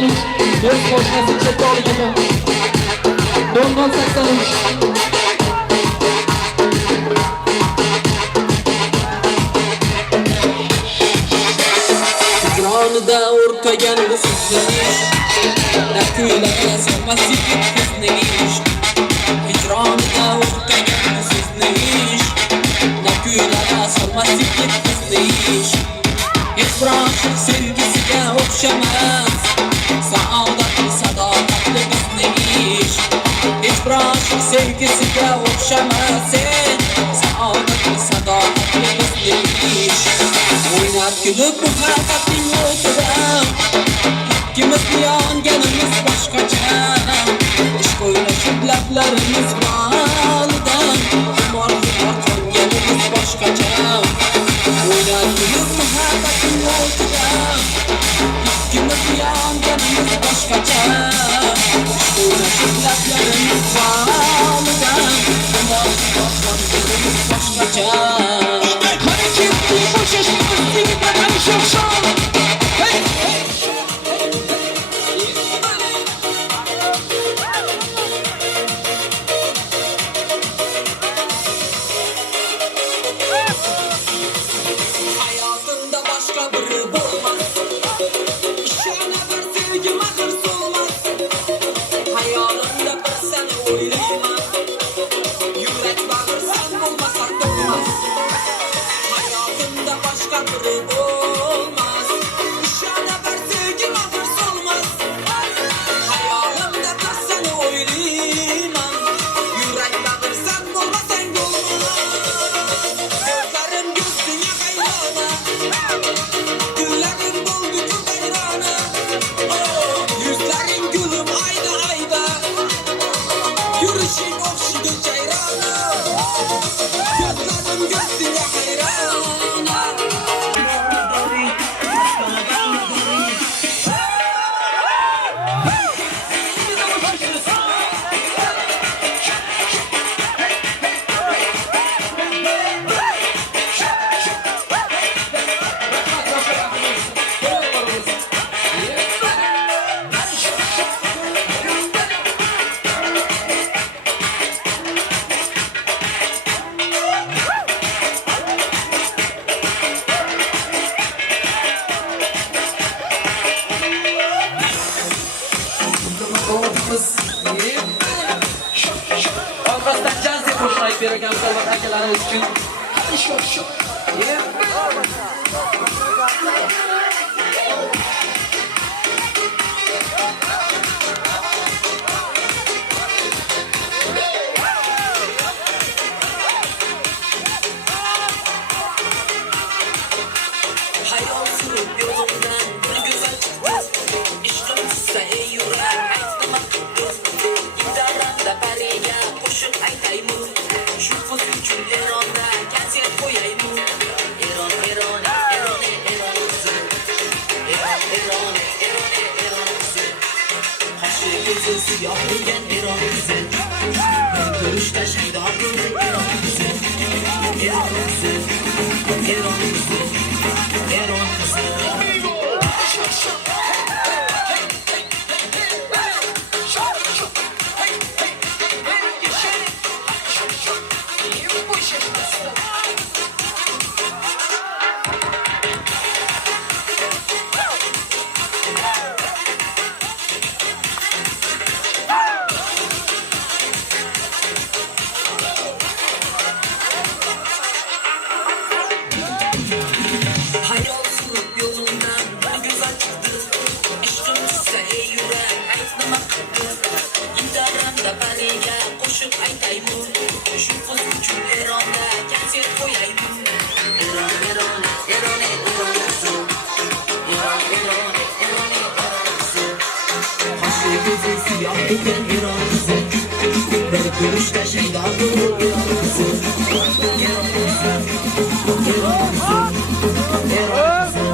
83 Göz koşması Çetoğlu gibi Dondon 83 Hicranıda ortagan bu sizleniş Nakuylarına sormaz yigit kızneyiş Hicranıda ortagan bu sizleniş Nakuylarına sormaz yigit kızneyiş Hiç bırakıp sevgisiga okşamaz Saodatli sadakatli kızneyiş Hiç bırakıp sevgisiga okşamaz Saodatli sadakatli kızneyiş Oynab gülüp bu hayatın o'tida İkimiz yonganimiz boshqacha Ishq o'ylashib lablarimiz balidan Xumor qonganimiz boshqacha Oynab gülüp bu hayatın o'tida İkimiz yonganimiz boshqacha Ishq o'ylashib lablarimiz balidan Xumor qonganimiz boshqacha Hayatında başka biri bulmaz İşine bir sevgi mahır solmaz Hayalında bir seni oylayman Yürek bağırsan bulmasan dolmaz Hayatında başka biri bulmaz İşine bir sevgi mahır solmaz Hayalında bir seni oylayman Yürek bağırsan bulmasan dolmaz Gözlerim gözüne hayrana Güllerim doldu çok hayrana Yüzlerin gülüm ayda ayda Yürüyüşün okşidu cayrana Gözlerim gözüne hayrana Orqasidan jaz deb qo'shiq aytib bergan Musolmon akalarimiz uchun Hayal sürüp yolumdan bir güzel çıktı İşkım tutsa ey yürek aytma İdaranda bariga qo'shiq aytaymi Shu qiz uchun Eronda konsert qo'yaymi Eron, Eron, Eron, Eron qizi Eron, Eron, Eron, Eron qizi Qoshi ko'zi siyoh bo'lgan Eron qizi Bir ko'rishda shaydo bo'lgan Eron qizi Eron qizi Eron qizi Eron qizi Hayal sürüp yolundan bir güzel çıktı İşkım tutsa ey yürek aytma İdaranda bariga qo'shiq aytaymi Shu qiz uchun Eronda konsert qo'yaymi Eron, Eron, Eron, Eron qizi Eron, Eron, Eron, Eron qizi Qoshi ko'zi siyoh bo'lgan Eron qizi Bir ko'rishda shaydo bo'lgan Eron qizi Eron qizi Eron qizi Eron qizi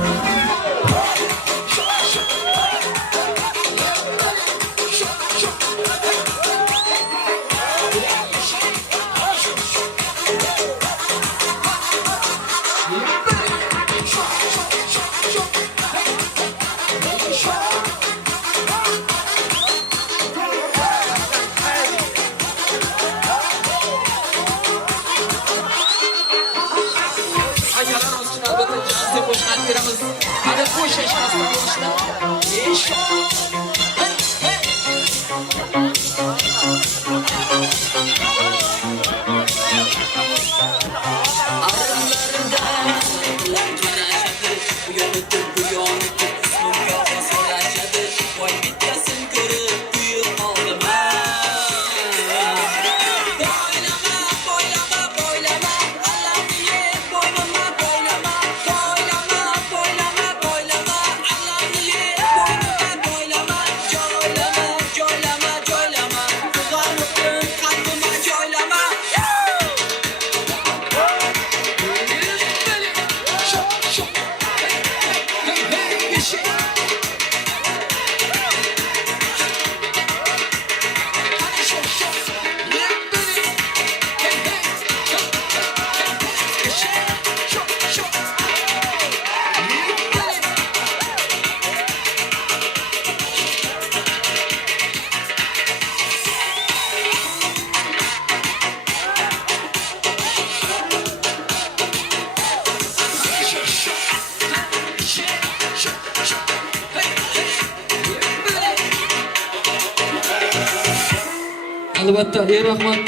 Albatta, rahmat.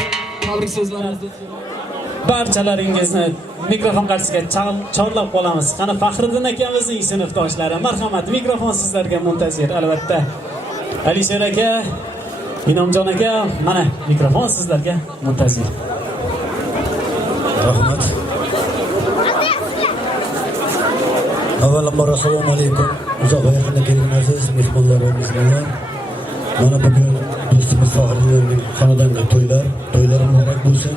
Tabrik so'zlaringizni. Barchalaringizni mikrofon qarshisiga chorlab qolamiz. Qani Faxriddin akamizning sinfdoshlari, marhamat, mikrofon sizlarga muntazir. Albatta. Alisher aka, Inomjon aka, mana mikrofon sizlarga muntazir. Rahmat. Avvalambor assalomu alaykum. Uzoq va yaqindan kelgan aziz mehmonlar va mehmonlar. Mana bugun do'stimiz Faxriddinning xonadonida to'ylar muborak bo'lsin.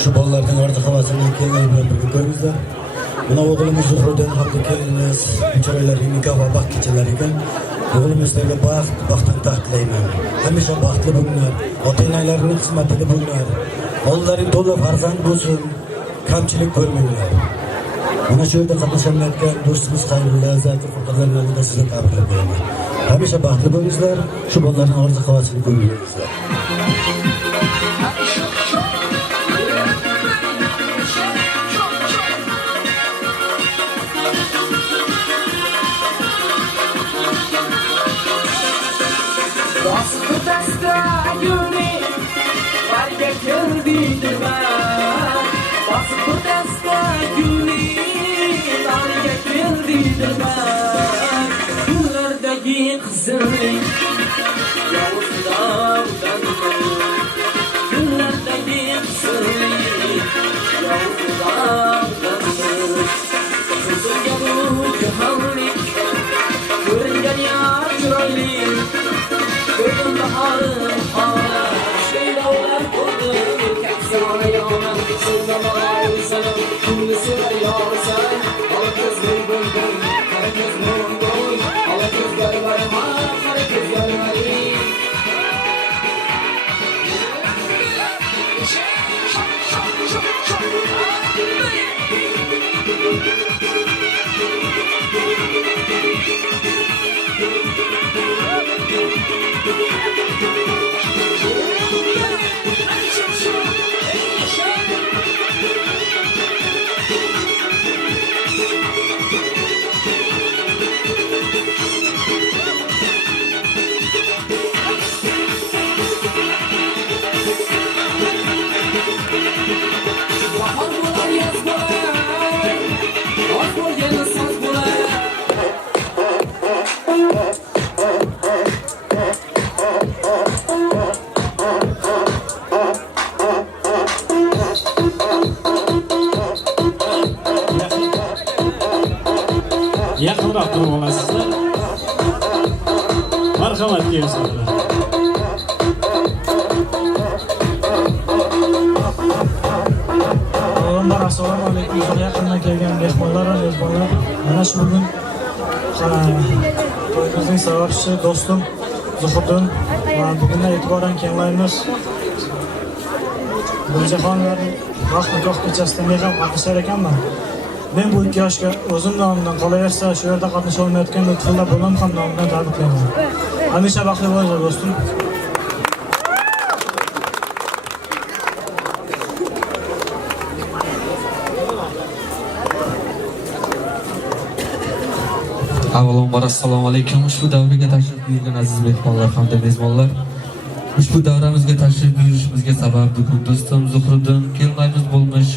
Shu bolalarning orzu havasini kelgan bilan birga ko'ringizlar. Mana o'g'limiz Zuhriddin hamda kelinimiz bichoralarning nikoh va baxt kechalari ekan. O'g'limizlarga baxtdan taxt tilayman. Hamisha baxtli bo'linglar. Ota-onalarning xizmatida bo'linglar. Oldlaring to'la farzand bo'lsin. Kamchilik ko'rmanglar. Mana shu yerda qatnashayotgan do'stimiz Xayrulla Azatov qadrlarini oldida sizga tabriklab beraman. Hamisha baxtli bo'linglar. Shu bolalarning orzu havasini ko'ringizlar. Yaqinroq turib olasizlar. Marhamat kelingizlar. Assalomu alaykum. Yaqindan kelgan mehmonlar va mezbonlar. Mana shu bugun to'yimizning sababchisi do'stim Zuhriddin va bugundan e'tiboran kelmaymiz. Buljahonlarning vaqt nikoh kechasida men ham qatnashar ekanman. Men bu 2 yoshga o'zim nomidan qolaversa, shu yerda qatnasha olmayotgan lutfulla bolam ham nomidan tabriklayman. Hamisha baxtli bo'linglar do'stim. Avvalambor assalomu alaykum. Ushbu davraga tashrif buyurgan aziz mehmonlar hamda mezbonlar. Ushbu davramizga tashrif buyurishimizga sabab bugun do'stim Zuhriddin kelmaymiz bo'lmish.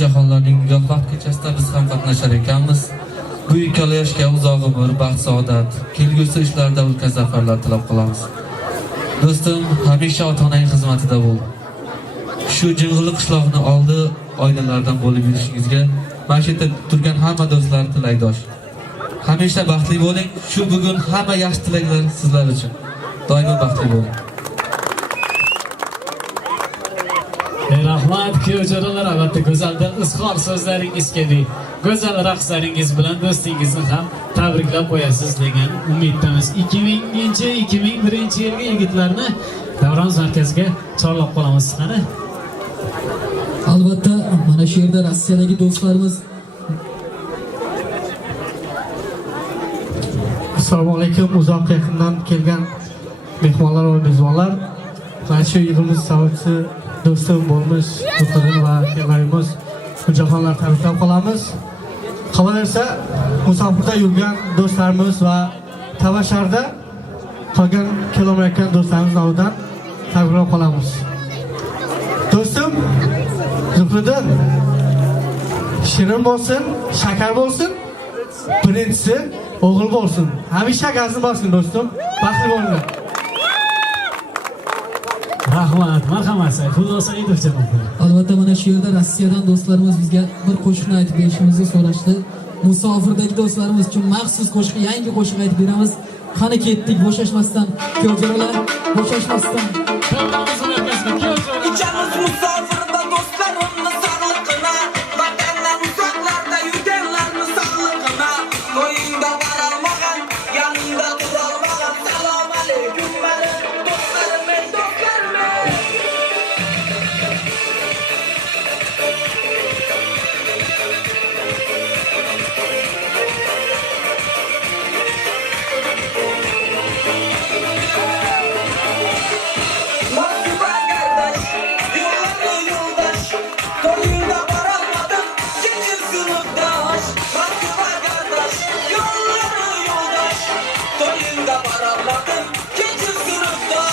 Jahonlarning nikoh vaqt kechasida biz ham qatnashar ekanmiz. Bu ikkala yoshga uzoq umr, baxt, saodat, kelgusi ishlarda ulkan zafarlar tilab qolamiz. Do'stim, hamisha ota-onaning xizmatida bo'l. Shu jing'ili qishloqni oldi oilalardan bo'lib yurishingizga mana shu yerda turgan hamma do'stlar tilakdosh. Hamisha baxtli bo'ling. Shu bugun hamma yaxshi tilaklar sizlar uchun. Doimo baxtli bo'ling. Rahmat kuyovjo'ralar, albatta go'zaldan izhor so'zlaringiz keldi. Go'zal raqslaringiz bilan do'stingizni ham tabriklab qo'yasiz degan umiddamiz. 2000-2001 yilgi yigitlarni davron markaziga chorlab qolamiz qani. Albatta, mana shu yerda Rossiyadagi do'stlarimiz. Assalomu alaykum. Uzoq yaqindan kelgan mehmonlar va mezbonlar. Mana shu yig'imiz sababchisi do'stim bo'lmish Zuhriddin va kelmaymiz. Bujoxonlar tabriklab qolamiz. Qolaversa musofirda yurgan do'stlarimiz va Tavasharda qolgan kilometr do'stlarimiz nomidan tabriklab qolamiz. Do'stim Zuhriddin shirin bo'lsin, shakar bo'lsin. Birinchisi o'g'il bo'lsin. Hamisha gazli bo'lsin do'stim. Baxtli bo'linglar. Rahmat, marhamat Sayfullo Saidov janob. Albatta mana shu yerda Rossiyadan do'stlarimiz bizga bir qo'shiqni aytib berishimizni so'rashdi. Musofirdagi do'stlarimiz uchun maxsus qo'shiq, yangi qo'shiq aytib beramiz. Qani ketdik bo'shashmasdan, ko'jiralar bo'shashmasdan. Uchamiz musofirda do'stlarimni sog'liqina, vatandan uzoqlarda yurganlarni sog'liqina. To'yingda borolmagan, yaningda turolmagan, salom alaykum mani do'stlarim, do'stlarim. Mahbuba kardeş, yolları yoldaş, toyunda varamadım, geçin sınıftaş. Mahbuba kardeş, yolları yoldaş, toyunda varamadım, geçin sınıftaş.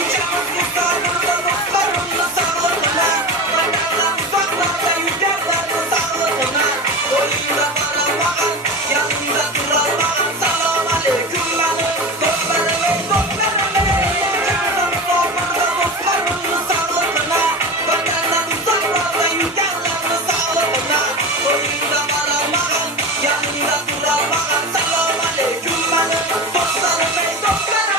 Uçağımız musafirde dostlarımla sağlığına, vatandan uzaklarda yurganlarni sağlığına. Toyunda varamagan, yanında durolmagan, salom alaykum mani do'stlarim, do'stlarim. Uçağımız musafirde dostlarımla sağlığına, vatandan uzaklarda yurganlarni sağlığına. Toyunda varamagan, yanında durolmagan, salom alaykum mani do'stlarim, do'stlarim.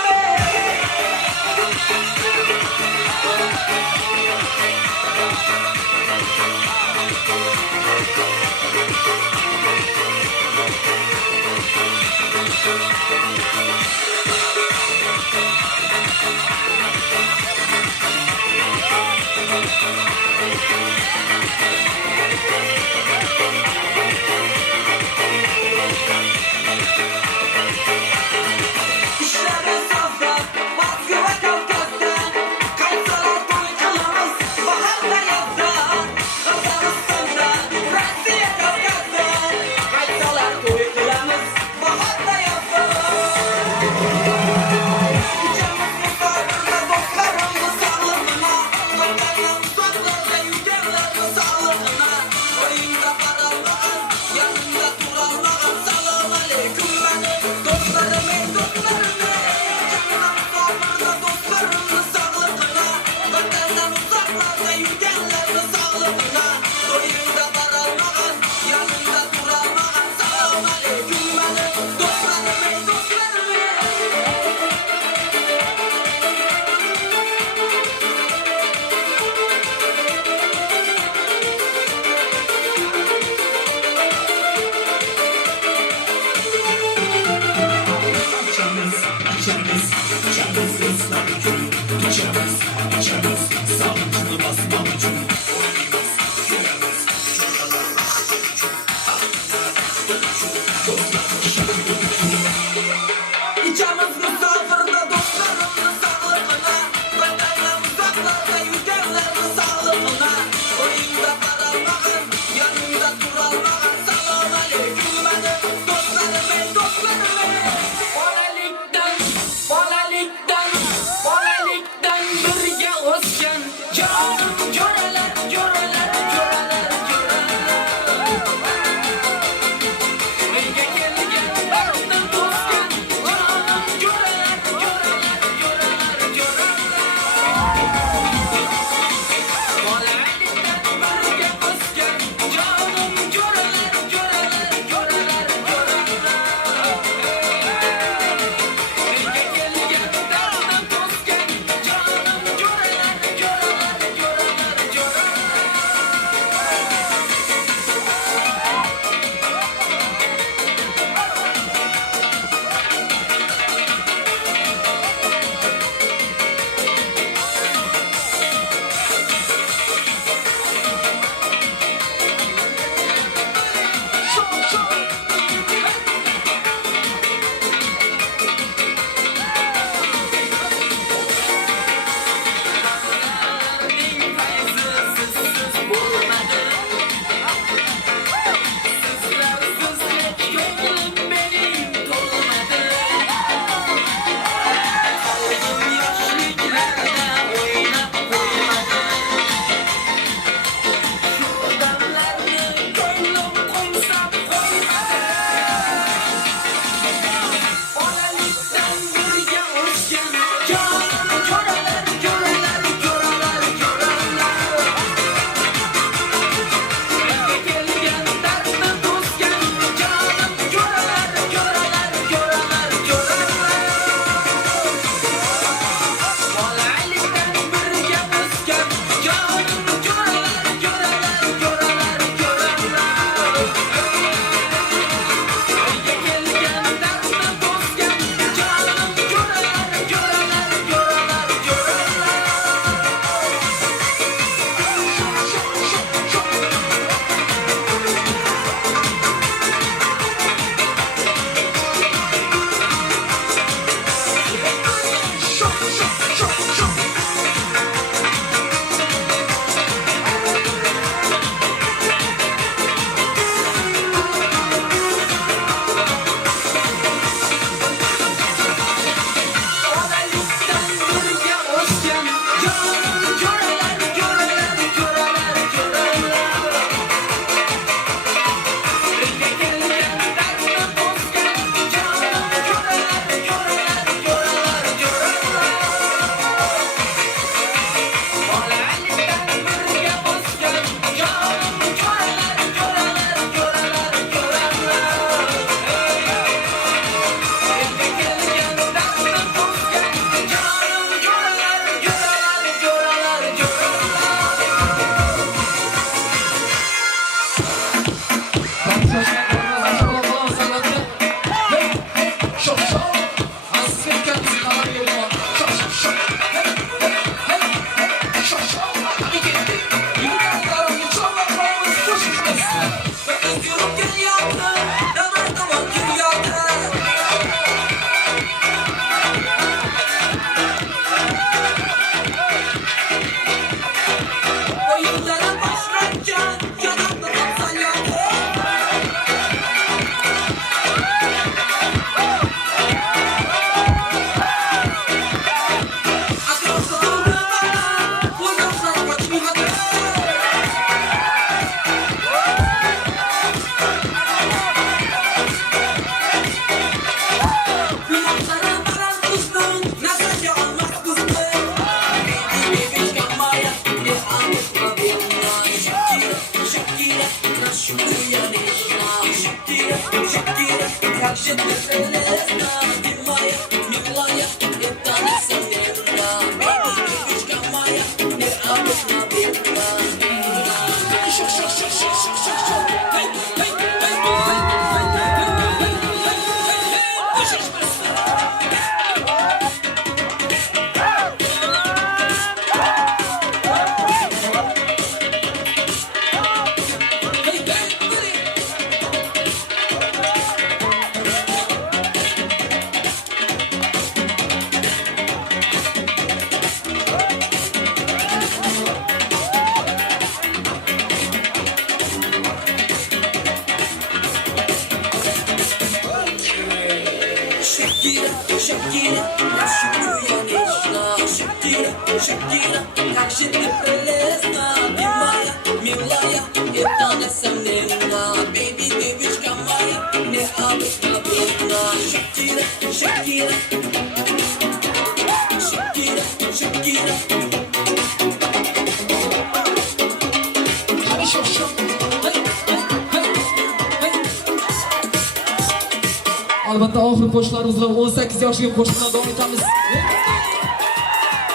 Albatta oxirgi qo'shiqlarimiz bilan 18 yoshga qo'shiqdan davom etamiz.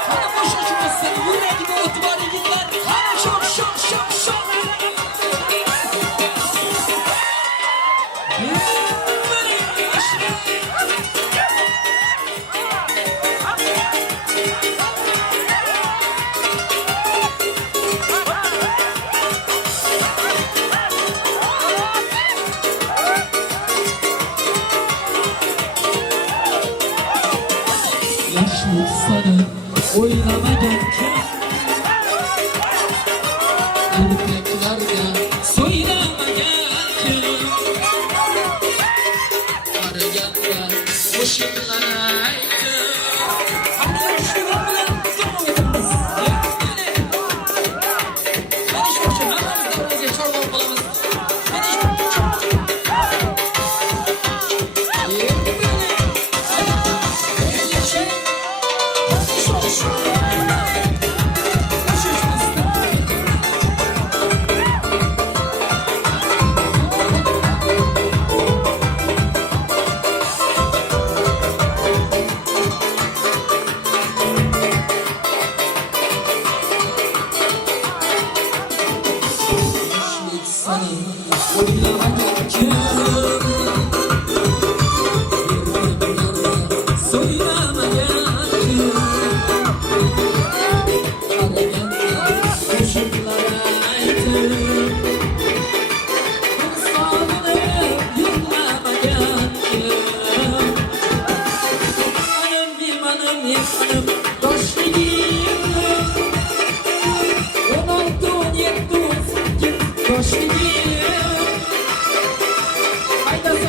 Qani qo'shiqchimiz seni yuragiga o'tib bor yigitlar. Qani shoh. Yaşlı sana oynamagan kim? Erkeklerga so'ylamagan kim? Qaraganda qo'shiqlar aytib Hayda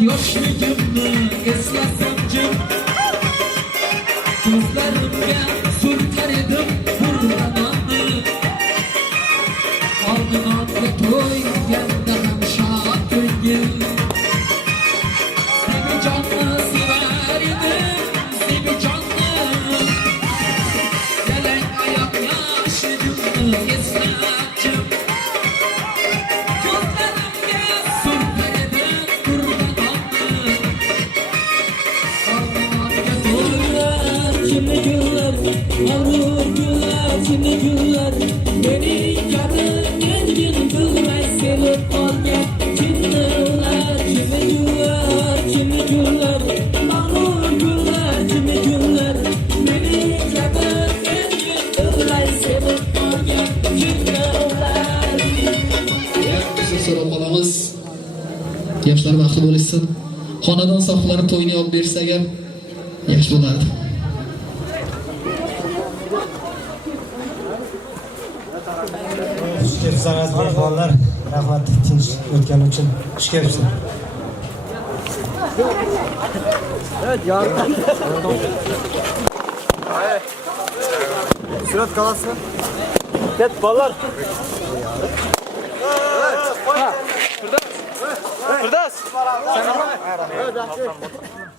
Yoshligimni eslasamjim ko'zlarimga surtar edim burdanonni oldinotga to'yganda ham shod ko'ngil seni jonni sevar edim seni jonni yalang oyoq yoshligimni eslabjim ko'zlarimga surtar edim Kimli güller, mağrur güller, kimli güller Beni kadın engin bilmez sevip olgan kimliler Kimli güller, kimli güller, mağrur güller, kimli güller Beni kadın engin bilmez sevip olgan kimliler Bizni so'rab qolamiz. Yoshlar baxtli bo'lishsin. Xonadon sohiblari to'yni olib bersa agar yaxshi bo'lardi. Xush kelibsiz mehmonlar. Rahmat tinch o'tgani uchun. Xush kelibsiz. Surat qalasizmi? Ket bolalar. Firdas. Sen